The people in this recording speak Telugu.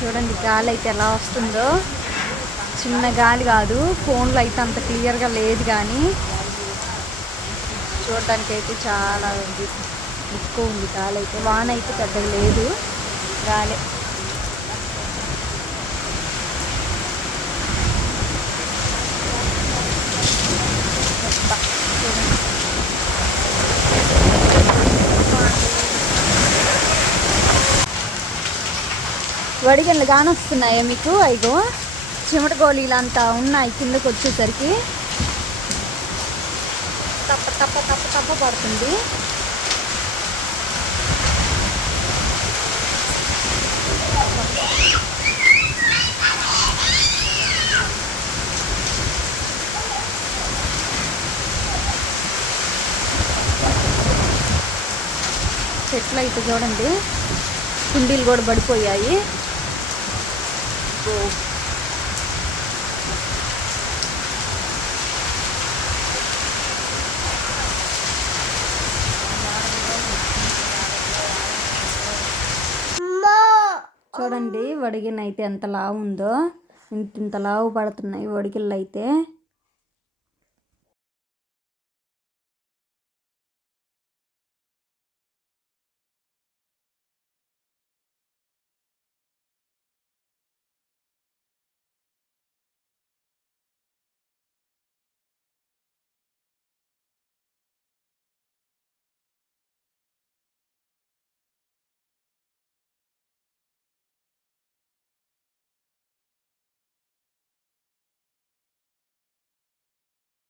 చూడండి గాలి అయితే ఎలా వస్తుందో. చిన్న గాలి కాదు, ఫోన్లో అయితే అంత క్లియర్గా లేదు, కానీ చూడడానికి అయితే చాలా ఉంది, ఎక్కువ ఉంది గాలి అయితే. వాన అయితే పెద్దగా లేదు, గాలి. వడిగళ్ళు కానొస్తున్నాయా మీకు? అయిగో చిమట గోళీలు అంతా ఉన్నాయి కిందకు వచ్చేసరికి. తప్ప తప్ప తప్ప తప్ప పడుతుంది. చెట్లు అయితే చూడండి, కుండీలు కూడా పడిపోయాయి. చూడండి వడిగిన అయితే ఎంత లావు ఉందో, ఇంత లావు పడుతున్నాయి వడిగిళ్ళు అయితే.